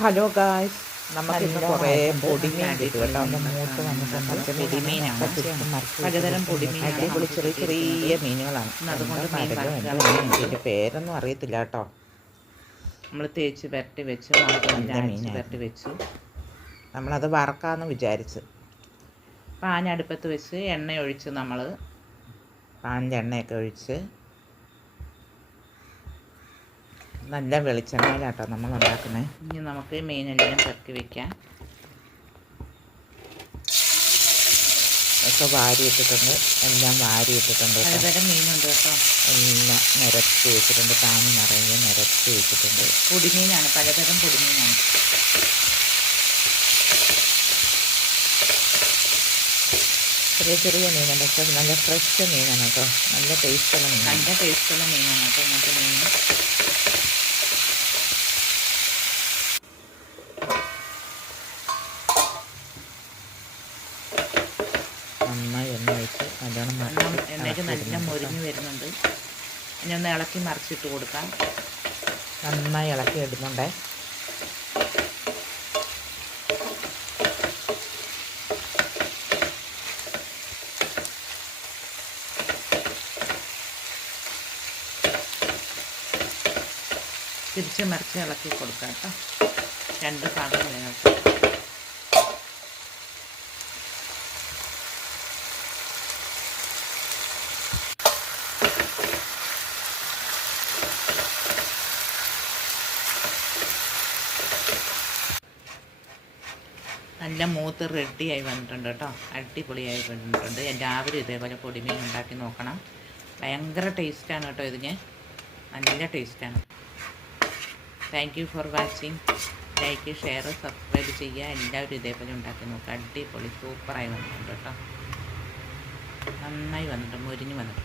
Hello guys, നമുക്കിന്ന് കുറേ പൊടിമീൻ കിട്ടും കേട്ടോ. മൂത്ത് വന്നിട്ടുണ്ട്. പൊടിമീനാണ്, പലതരം പൊടിമീനാണ്. അടിപൊളി ചെറിയ ചെറിയ മീനുകളാണ്. അതുകൊണ്ട് ഇതിൻ്റെ പേരൊന്നും അറിയത്തില്ല കേട്ടോ. നമ്മൾ തേച്ച് പുരട്ടി വെച്ച് പുരട്ടി വെച്ചു. നമ്മളത് വറക്കാമെന്ന് വിചാരിച്ച് പാഞ്ഞടുപ്പത്ത് വെച്ച് എണ്ണ ഒഴിച്ച് നമ്മൾ പാനിൻ്റെ എണ്ണയൊക്കെ ഒഴിച്ച് നല്ല വെളിച്ചെണ്ണയിലാട്ടോ നമ്മൾ ഉണ്ടാക്കുന്നത്. ഇനി നമുക്ക് മീനെല്ലാം പെറുക്കി വെക്കാം. ഒക്കെ വാരിയിട്ടിട്ടുണ്ട്, എല്ലാം വാരിയിട്ടിട്ടുണ്ട്. പലതരം മീനുണ്ട് കേട്ടോ. എല്ലാം നിരത്തി വെച്ചിട്ടുണ്ട്, പാനി നിറയെ നിരത്തി വെച്ചിട്ടുണ്ട്. പൊടിമീനാണ്, പലതരം പൊടിമീനാണ്. ചെറിയ ചെറിയ മീനുണ്ട്, പക്ഷേ നല്ല ഫ്രഷ് മീനാണ് കേട്ടോ. നല്ല ടേസ്റ്റുള്ള മീൻ, നല്ല ടേസ്റ്റുള്ള മീനാണ് കേട്ടോ ഇന്നത്തെ മീൻ. നന്നായി എണ്ണ ഒഴിച്ച് നല്ലോണം എണ്ണയ്ക്ക് നല്ല മൊരിഞ്ഞ് വരുന്നുണ്ട്. ഇനി ഒന്ന് ഇളക്കി മറിച്ചിട്ട് കൊടുക്കാം. നന്നായി ഇളക്കി ഇടുന്നുണ്ടേ. തിരിച്ച് മറിച്ച് ഇളക്കി കൊടുക്കാം കേട്ടോ. രണ്ട് ഭാഗം വേണം. നല്ല മൂത്ത് റെഡിയായി വന്നിട്ടുണ്ട് കേട്ടോ. അടിപൊളിയായി വന്നിട്ടുണ്ട്. എല്ലാവരും ഇതേപോലെ പൊടിമീൻ ഉണ്ടാക്കി നോക്കണം. ഭയങ്കര ടേസ്റ്റാണ് കേട്ടോ ഇതിന്, നല്ല ടേസ്റ്റാണ്. Thank you for watching. Like, share, subscribe ചെയ്യുക. എല്ലാവരും ഇതേപോലെ ഉണ്ടാക്കി നോക്കുക. അടിപൊളി സൂപ്പറായി വന്നിട്ടുണ്ട് കേട്ടോ. നന്നായി വന്നിട്ടുണ്ട്, മൊരിഞ്ഞ് വന്നിട്ടുണ്ട്.